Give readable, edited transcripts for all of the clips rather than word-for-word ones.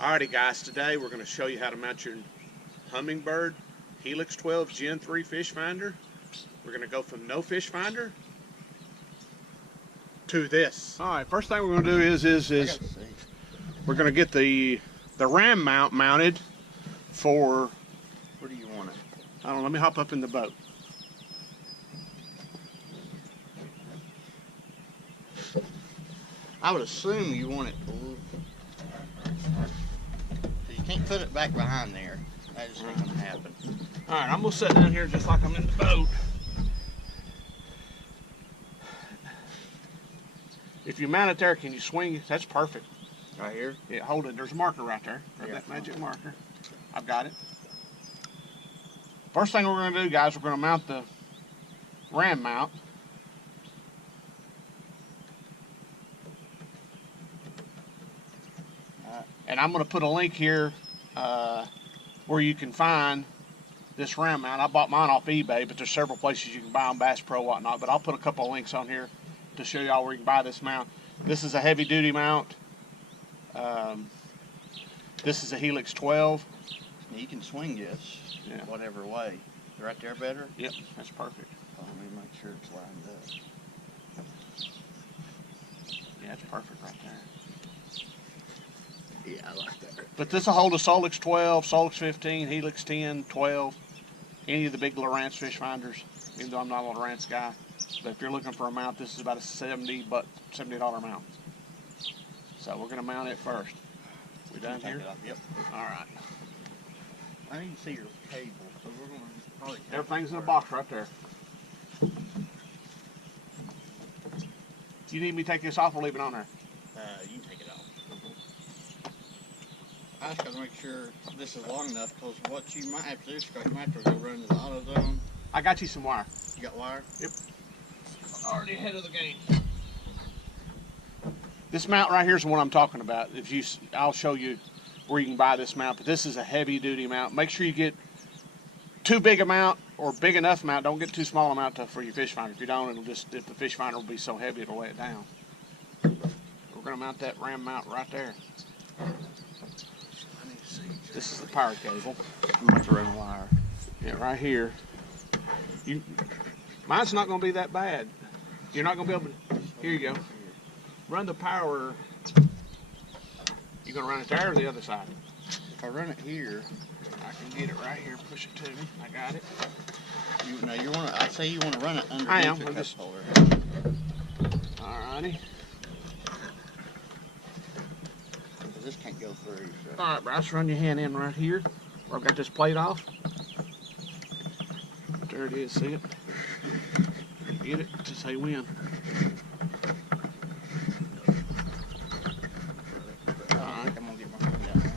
Alrighty guys, today we're going to show you how to mount your Humminbird Helix 12 Gen 3 fish finder. We're going to go from no fish finder to this. Alright, first thing we're going to do is we're going to get the ram mount mounted for... Where do you want it? I don't know, let me hop up in the boat. I would assume you want it you can't put it back behind there. That just ain't gonna happen. Alright, I'm gonna sit down here just like I'm in the boat. If you mount it there, can you swing it? That's perfect. Right here? Yeah, hold it. There's a marker right there. Grab that magic marker. I've got it. First thing we're going to do, guys, we're going to mount the ram mount. And I'm going to put a link here where you can find this ram mount. I bought mine off eBay, but there's several places you can buy them, Bass Pro, whatnot. But I'll put a couple of links on here to show y'all where you can buy this mount. This is a heavy duty mount. This is a Helix 12. You can swing this whatever way. Right there better? Yep, that's perfect. Let me make sure it's lined up. Yeah, it's perfect right there. Yeah, I like that. But this will hold a Solix 12, Solix 15, Helix 10, 12, any of the big Lowrance fish finders, even though I'm not a Lowrance guy. But if you're looking for a mount, this is about a $70 mount. So we're going to mount it first. We done here? Yep. All right. I need to see your cable, so we're going to probably... Everything's in a box right there. You need me to take this off or leave it on there? You can take it off. I just got to make sure this is long enough, because what you might have to do is you might have to go run to the auto zone. I got you some wire. You got wire? Yep. Already ahead of the game. This mount right here is the one I'm talking about. I'll show you where you can buy this mount, but this is a heavy duty mount. Make sure you get too big a mount or big enough mount. Don't get too small a mount for your fish finder. If you don't, the fish finder will be so heavy it'll weigh it down. We're going to mount that ram mount right there. This is the power cable. I'm about to run a wire. Yeah, right here. Mine's not going to be that bad. You're not going to be able to... Here you go. Run the power. You going to run it there or the other side? If I run it here, I can get it right here. Push it to me. I got it. I'd say you want to run it underneath I am. the cup holder. Alrighty. Because this can't go through. So. Alright, Bryce, run your hand in right here. Where I've got this plate off. There it is. See it? Get it to say when. I'm going to get my hand out now.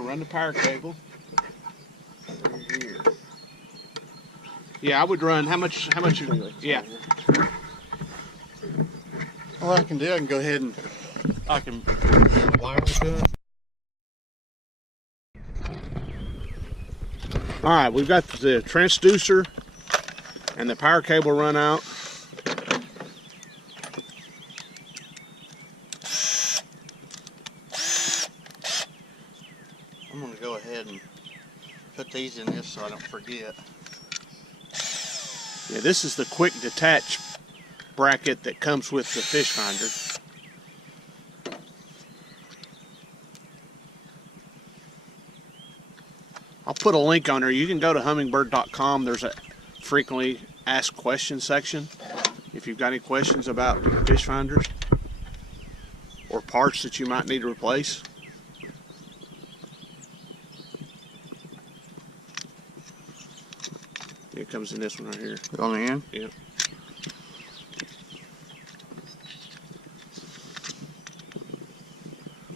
Run the power cable. Here. Yeah, I would run. How much? Yeah. What I can do, I can go ahead and wire it to it. All right, we've got the transducer and the power cable run out. I'm going to go ahead and put these in this so I don't forget. Yeah, this is the quick detach bracket that comes with the fish finder. I'll put a link on there. You can go to humminbird.com. There's a frequently asked questions section. If you've got any questions about fish finders or parts that you might need to replace. It comes in this one right here. On the end? Yeah.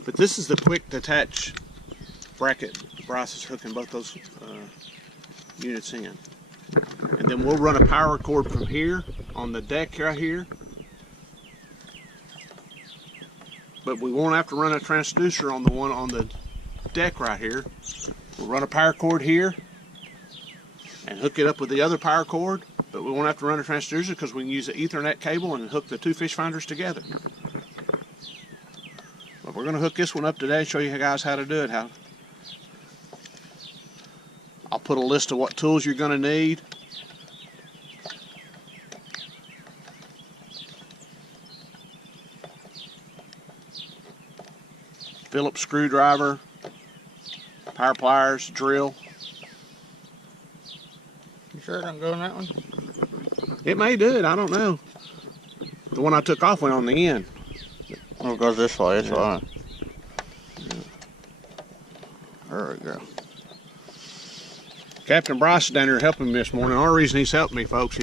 But this is the quick detach bracket. Bryce is hooking both those units in. And then we'll run a power cord from here on the deck right here. But we won't have to run a transducer on the one on the deck right here. We'll run a power cord here and hook it up with the other power cord, but we won't have to run a transducer because we can use the Ethernet cable and hook the two fish finders together. But we're going to hook this one up today and show you guys how to do it. I'll put a list of what tools you're going to need. Phillips screwdriver, power pliers, drill. You sure it don't go in that one? It may do it, I don't know. The one I took off went on the end. Oh, it goes this way, it's Yeah. fine. There we go. Captain Bryce is down here helping me this morning. The only reason he's helping me, folks,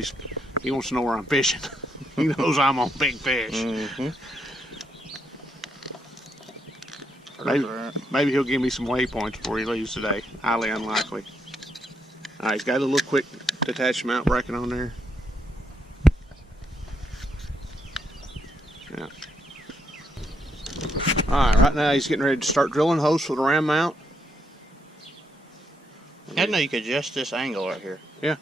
he wants to know where I'm fishing. He knows I'm on big fish. Mm-hmm. Maybe he'll give me some waypoints before he leaves today. Highly unlikely. Alright, he's got a little quick detach mount bracket on there. Yeah. Alright, right now he's getting ready to start drilling holes for the ram mount. I didn't know you could adjust this angle right here. Yeah.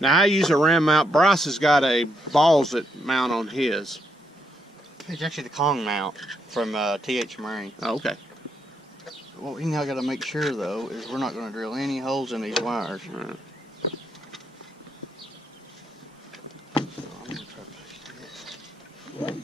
Now I use a ram mount. Bryce has got a balls that mount on his. It's actually the Kong mount from TH Marine. Oh, okay. What we now got to make sure, though, is we're not going to drill any holes in these wires. All right. So I'm going to try to push that.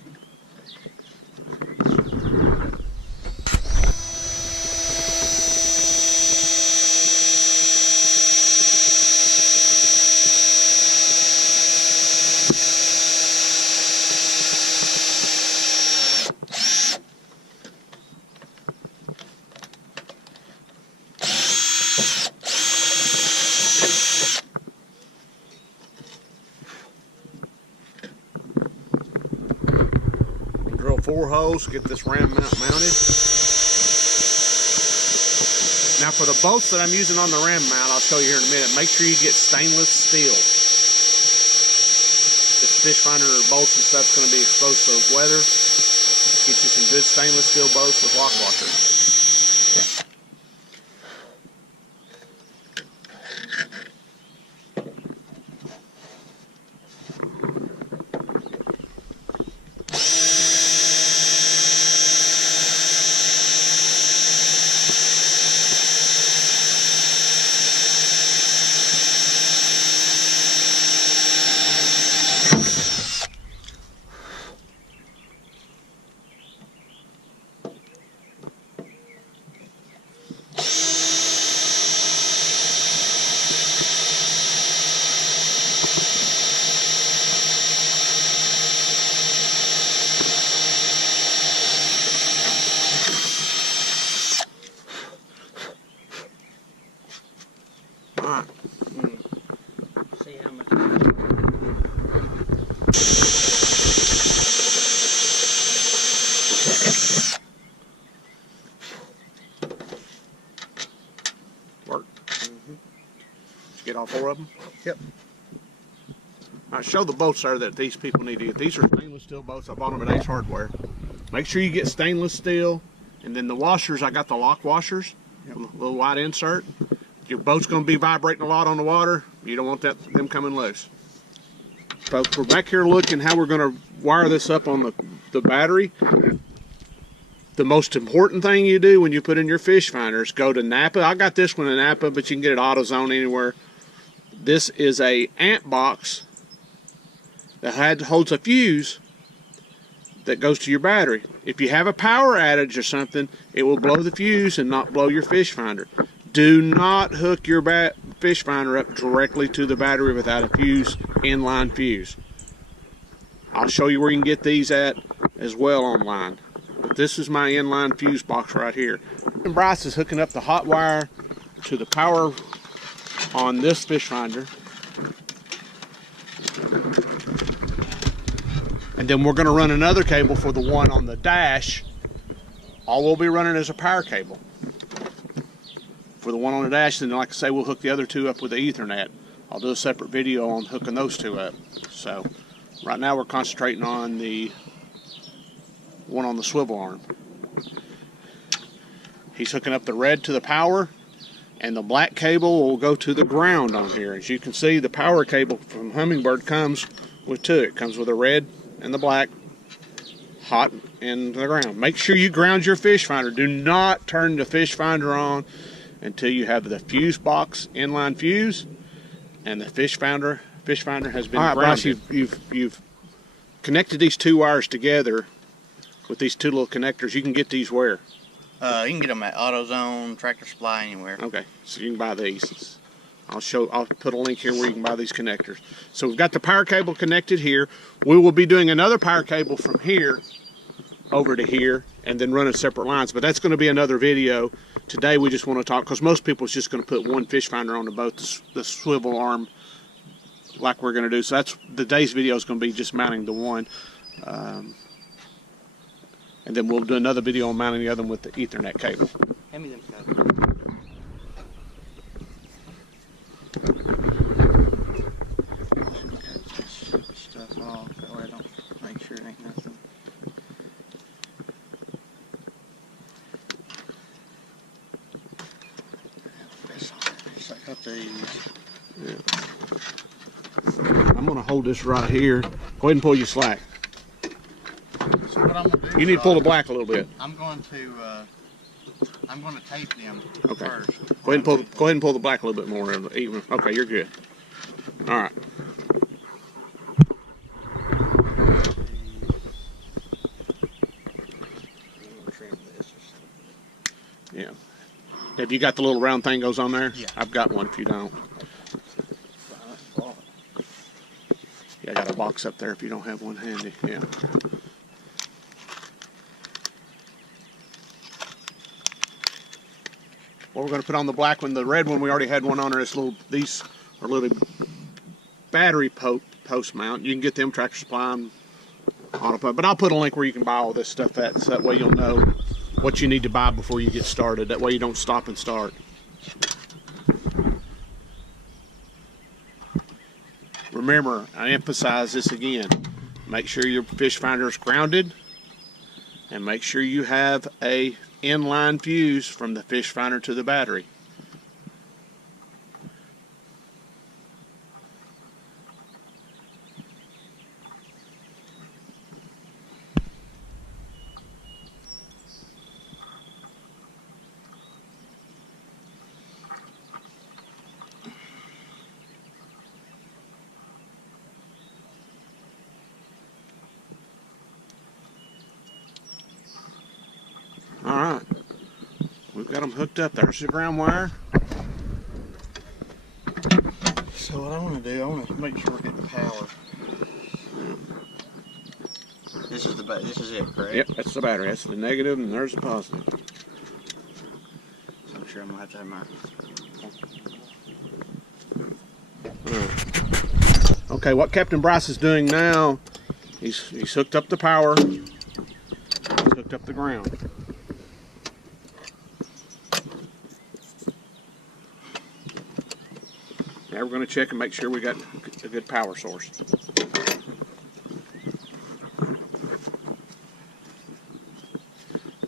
Drill 4 holes, get this ram mount mounted. Now for the bolts that I'm using on the ram mount, I'll show you here in a minute, make sure you get stainless steel. This fish finder bolts and stuff's going to be exposed to weather. Get you some good stainless steel bolts with lock washers. Alright. See how much. Work. Get all 4 of them? Yep. Alright, show the bolts there that these people need to get. These are stainless steel bolts. I bought them at Ace Hardware. Make sure you get stainless steel. And then the washers, I got the lock washers. Yep. A little wide insert. Your boat's going to be vibrating a lot on the water. You don't want them coming loose. Folks, we're back here looking how we're going to wire this up on the battery. The most important thing you do when you put in your fish finder is go to Napa. I got this one in Napa, but you can get it AutoZone anywhere. This is a amp box that holds a fuse that goes to your battery. If you have a power outage or something, it will blow the fuse and not blow your fish finder. Do not hook your fish finder up directly to the battery without a fuse, inline fuse. I'll show you where you can get these at as well online. But this is my inline fuse box right here. And Bryce is hooking up the hot wire to the power on this fish finder. And then we're going to run another cable for the one on the dash All we'll be running is a power cable for the one on the dash, and then like I say, we'll hook the other two up with the Ethernet. I'll do a separate video on hooking those two up. So right now we're concentrating on the one on the swivel arm. He's hooking up the red to the power, and the black cable will go to the ground on here. As you can see, the power cable from Humminbird comes with two. It comes with a red and the black, hot in the ground. Make sure you ground your fish finder. Do not turn the fish finder on until you have the fuse box inline fuse and the fish finder has been grounded. Bryce, you've connected these two wires together with these two little connectors. You can get these where? You can get them at AutoZone, Tractor Supply, anywhere. Okay, so you can buy these. I'll put a link here where you can buy these connectors. So we've got the power cable connected here. We will be doing another power cable from here over to here and then running separate lines, but that's going to be another video. Today we just want to talk, because most people is just going to put one fish finder on the boat, the swivel arm, like we're going to do. So that's today's video is going to be just mounting the one, and then we'll do another video on mounting the other one with the Ethernet cable. Hand me them cables. Stuff off, that way I don't make sure it ain't nothing. Suck up these. Yeah. I'm going to hold this right here. Go ahead and pull your slack. So what I'm gonna do? You need to pull the black a little bit. I'm going to tape them Okay. first. Go ahead and pull the black a little bit more even. Okay, you're good. All right. Yeah. Have you got the little round thing goes on there? Yeah. I've got one if you don't. Yeah, I got a box up there if you don't have one handy. Yeah. What we're going to put on the black one, the red one, we already had one on there. These are little battery post mount. You can get them Tractor Supply and Auto, but I'll put a link where you can buy all this stuff at, so that way you'll know what you need to buy before you get started. That way you don't stop and start. Remember, I emphasize this again. Make sure your fish finder is grounded, and make sure you have a inline fuse from the fish finder to the battery. Alright, we've got them hooked up. There's the ground wire. So what I want to do, I want to make sure we're getting power. This is it, correct? Yep, that's the battery. That's the negative, and there's the positive. So I'm sure I'm going to have my... Alright. Okay, what Captain Bryce is doing now, he's hooked up the power, he's hooked up the ground. Now we're going to check and make sure we got a good power source.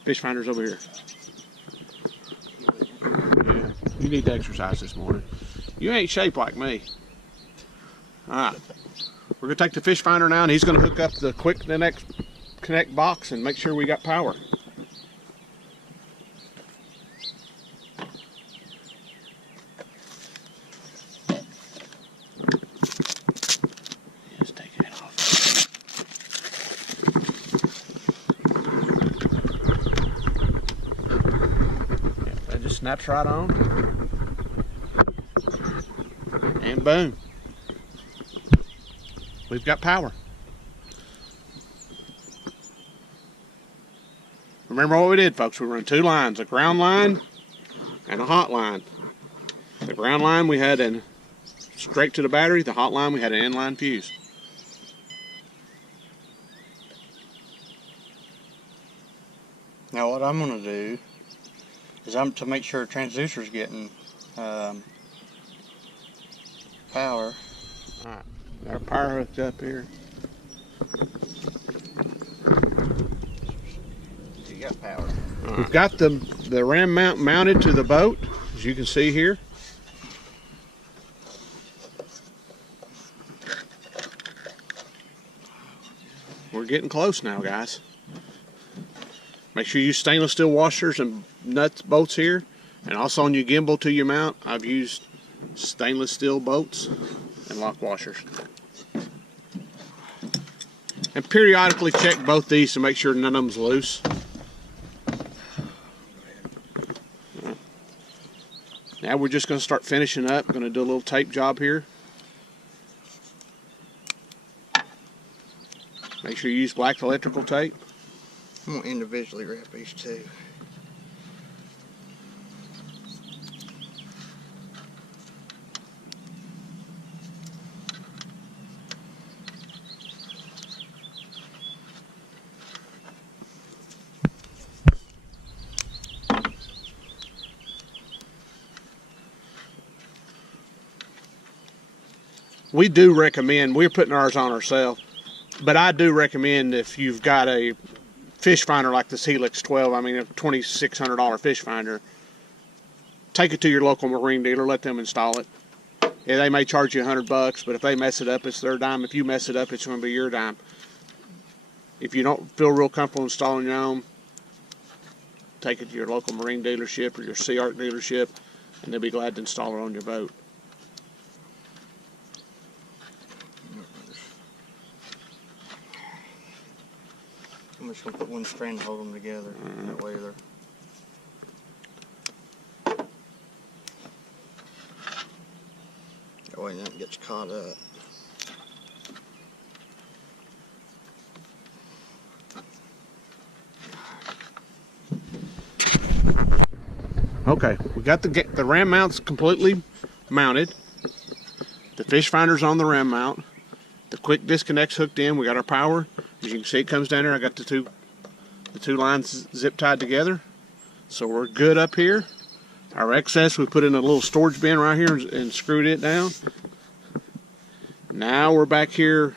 Fish finder's over here. Yeah, you need to exercise this morning. You ain't shaped like me. Alright, we're going to take the fish finder now, and he's going to hook up the next connect box and make sure we got power. Just take that off. Yeah, that just snaps right on. And boom. We've got power. Remember what we did, folks. We run two lines, a ground line and a hot line. The ground line we had in straight to the battery. The hot line we had an inline fuse. Now what I'm going to do is to make sure the transducer's getting power. Alright, our power hooked up here. You got power. We've got the ram mount mounted to the boat, as you can see here. We're getting close now, guys. Make sure you use stainless steel washers and nuts bolts here, and also on your gimbal to your mount, I've used stainless steel bolts and lock washers. And periodically check both these to make sure none of them's loose. Now we're just going to start finishing up. Going to do a little tape job here. Make sure you use black electrical tape. I'm going to individually wrap these two. We do recommend, we're putting ours on ourselves, but I do recommend if you've got a fish finder like this Helix 12, I mean a $2,600 fish finder, take it to your local marine dealer, let them install it. Yeah, they may charge you $100, but if they mess it up, it's their dime. If you mess it up, it's going to be your dime. If you don't feel real comfortable installing your own, take it to your local marine dealership or your Sea Arc dealership, and they'll be glad to install it on your boat. I'm just going to put one strand to hold them together. That way they're... That way nothing gets caught up. Okay, we got the ram mounts completely mounted. The fish finder's on the ram mount. The quick disconnect's hooked in. We got our power. As you can see, it comes down there. I got the two lines zip tied together, so we're good up here. Our excess we put in a little storage bin right here and screwed it down. Now we're back here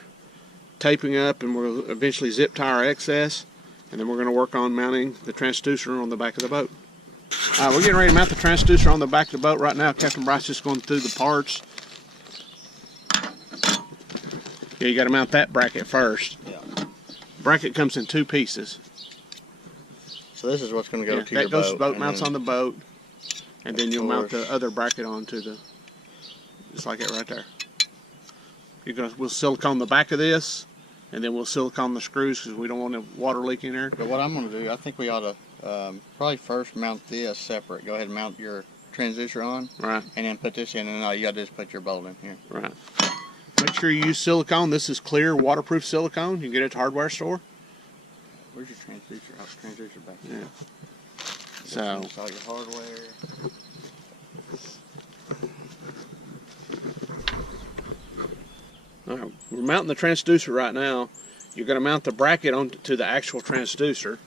taping up, and we'll eventually zip tie our excess, and then we're going to work on mounting the transducer on the back of the boat. We're getting ready to mount the transducer on the back of the boat right now. Captain Bryce just going through the parts. Yeah, you got to mount that bracket first. Yeah. Bracket comes in two pieces. So this is what's going to go to your boat. That goes to boat, mounts on the boat, and then you'll mount the other bracket onto the, just like it right there. We'll silicone the back of this, and then we'll silicone the screws because we don't want the water leaking there. But what I'm going to do, I think we ought to probably first mount this separate. Go ahead and mount your transducer on, right, and then put this in, and all you got to do is put your bolt in here. Right. Make sure you use silicone. This is clear, waterproof silicone. You can get it at the hardware store. Where's your transducer? Oh, transducer back there. Yeah. So install your hardware. All right, we're mounting the transducer right now. You're going to mount the bracket onto the actual transducer.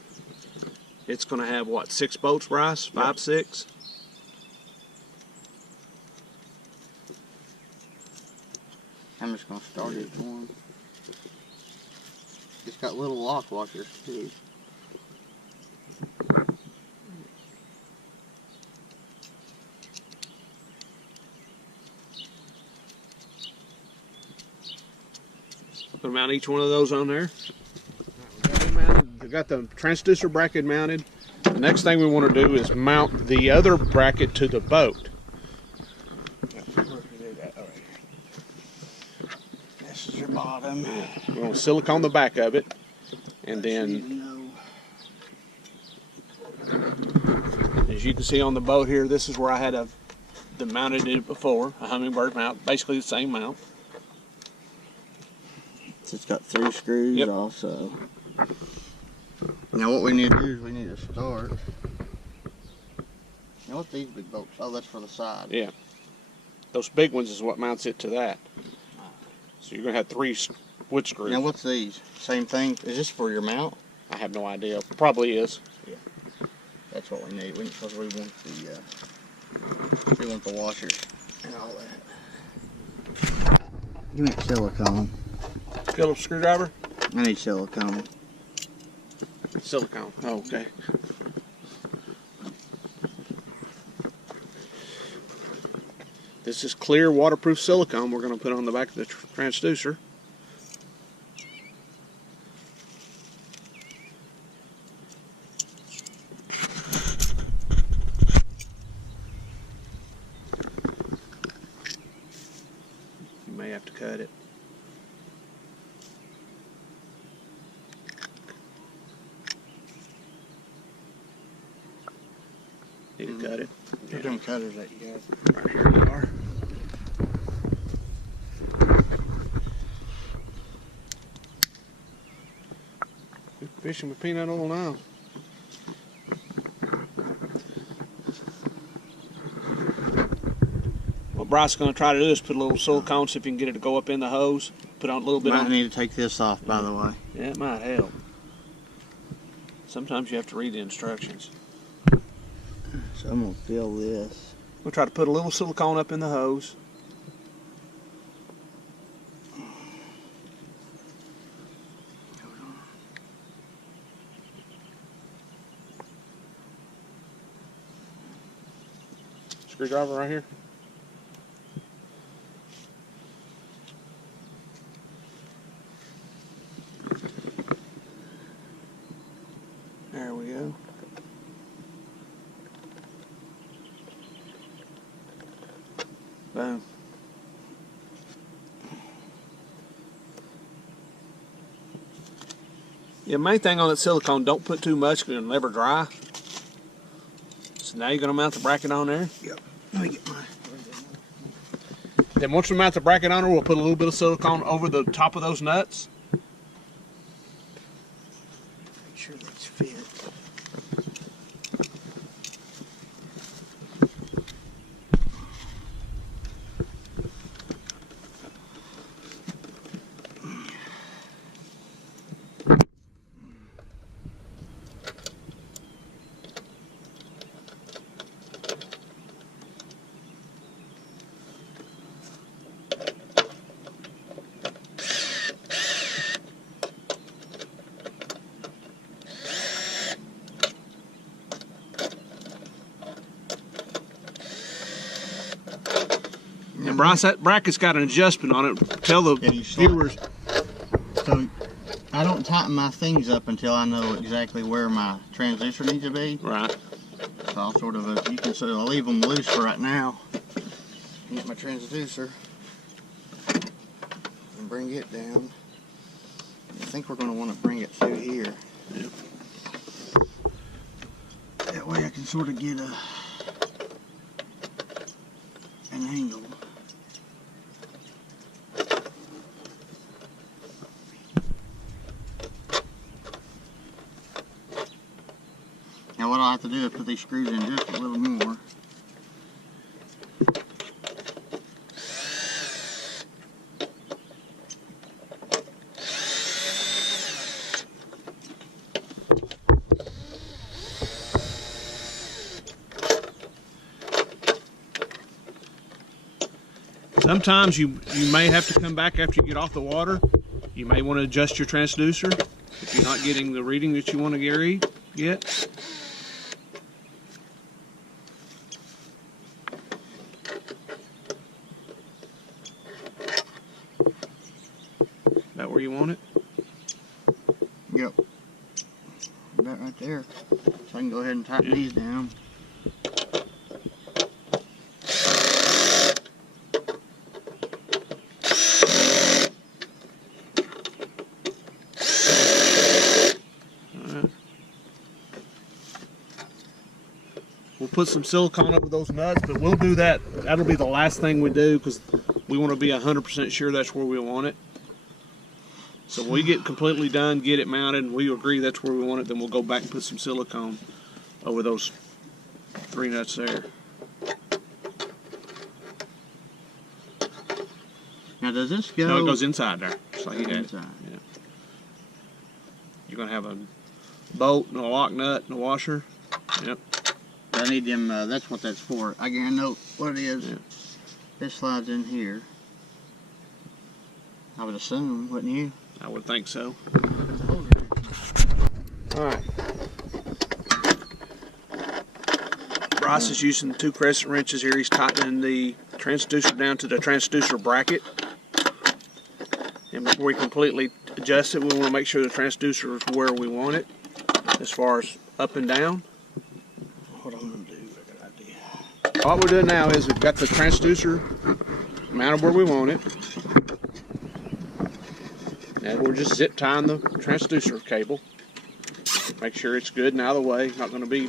It's going to have what, 6 bolts, Bryce? 5, yep. 6? I'm just going to start each one. It's got little lock washers too. Put mount each one of those on there. We've got the transducer bracket mounted. The next thing we want to do is mount the other bracket to the boat. This is your bottom. We're going to silicone the back of it, and then, as you can see on the boat here, this is where I had mounted it before, a Humminbird mount, basically the same mount. It's got 3 screws, yep. Also. Now what we need to do is we need to start. Now what's these big bolts? Oh, that's for the side. Yeah. Those big ones is what mounts it to that. So you're going to have 3 wood screws. Now what's these? Same thing? Is this for your mount? I have no idea. Probably is. Yeah. That's what we need, because we want the washers and all that. Give me silicone. Phillips screwdriver? I need silicone. Silicone. Oh, okay. This is clear waterproof silicone we're going to put on the back of the transducer. You may have to cut it. Need to cut it. Here's them cutters that you got. Right here they are. We're fishing with peanut oil now. What Bryce's going to try to do is put a little silicone, see if you can get it to go up in the hose. Put on a little bit Might on. need to take this off, by the way. Yeah, it might help. Sometimes you have to read the instructions. So I'm going to fill this. We'll try to put a little silicone up in the hose. Screwdriver right here. There we go. Boom. Yeah, main thing on that silicone, don't put too much because it'll never dry. So now you're going to mount the bracket on there. Yep. Let me get my... Then once we mount the bracket on there, we'll put a little bit of silicone over the top of those nuts. Make sure these fit. And Bryce, that bracket's got an adjustment on it. Tell the viewers. So I don't tighten my things up until I know exactly where my transducer needs to be. Right. So I'll sort of, you can sort of leave them loose for right now. Get my transducer and bring it down. I think we're going to want to bring it through here. Yep. That way I can sort of get an angle. Now what I'll have to do is put these screws in just a little more. Sometimes you may have to come back after you get off the water. You may want to adjust your transducer if you're not getting the reading that you want to get. About where you want it? Yep. About right there. So I can go ahead and tighten these down. We'll put some silicone over those nuts, but we'll do that. That'll be the last thing we do because we want to be 100% sure that's where we want it. So when we get completely done, get it mounted, and we agree that's where we want it, then we'll go back and put some silicone over those 3 nuts there. Now does this go? No, it goes inside there. Just like you had. Inside. Yeah. You're going to have a bolt and a lock nut and a washer. Yep. I need them, that's what that's for. I can know what it is. Yeah. This slides in here. I would assume, wouldn't you? I would think so. Alright. Bryce is using 2 crescent wrenches here. He's tightening the transducer down to the transducer bracket. And before we completely adjust it, we want to make sure the transducer is where we want it, as far as up and down. What I'm going to do, I got an idea. What we're doing now is we've got the transducer mounted where we want it. And we're just zip tying the transducer cable. Make sure it's good and out of the way. Not going to be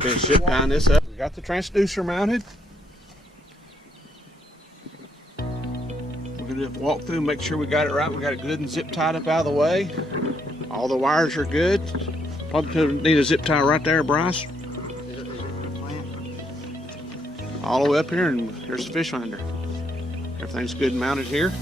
finish zip tying this up. We got the transducer mounted. We're going to walk through and make sure we got it right. We got it good and zip tied up out of the way. All the wires are good. Probably need a zip tie right there, Bryce. All the way up here, and here's the fish finder. Everything's good and mounted here.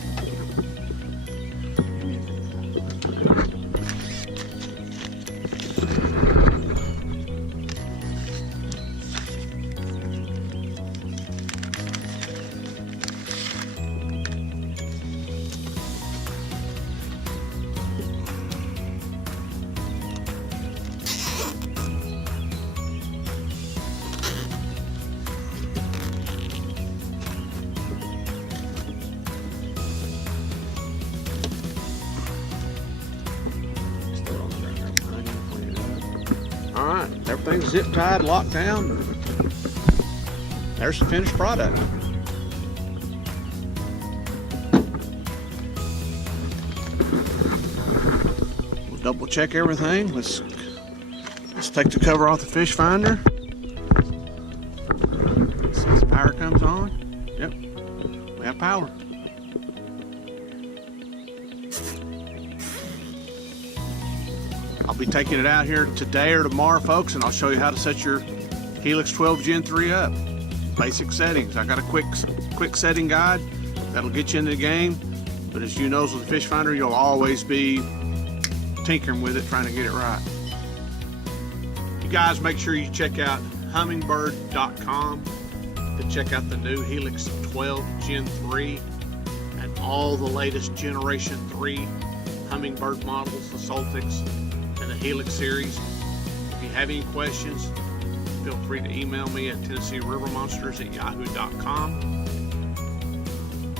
Alright, everything's zip tied, locked down. There's the finished product. We'll double check everything. Let's take the cover off the fish finder. See if the power comes on. Yep, we have power. I'll be taking it out here today or tomorrow, folks, and I'll show you how to set your Helix 12 Gen 3 up. Basic settings. I got a quick setting guide that'll get you into the game, but as you know with the fish finder, you'll always be tinkering with it, trying to get it right. You guys make sure you check out Humminbird.com to check out the new Helix 12 Gen 3 and all the latest Generation 3 Humminbird models, the Soltix and the Helix series. If you have any questions, feel free to email me at TennesseeRiverMonsters@yahoo.com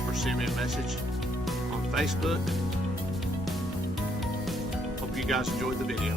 or send me a message on Facebook. Hope you guys enjoyed the video.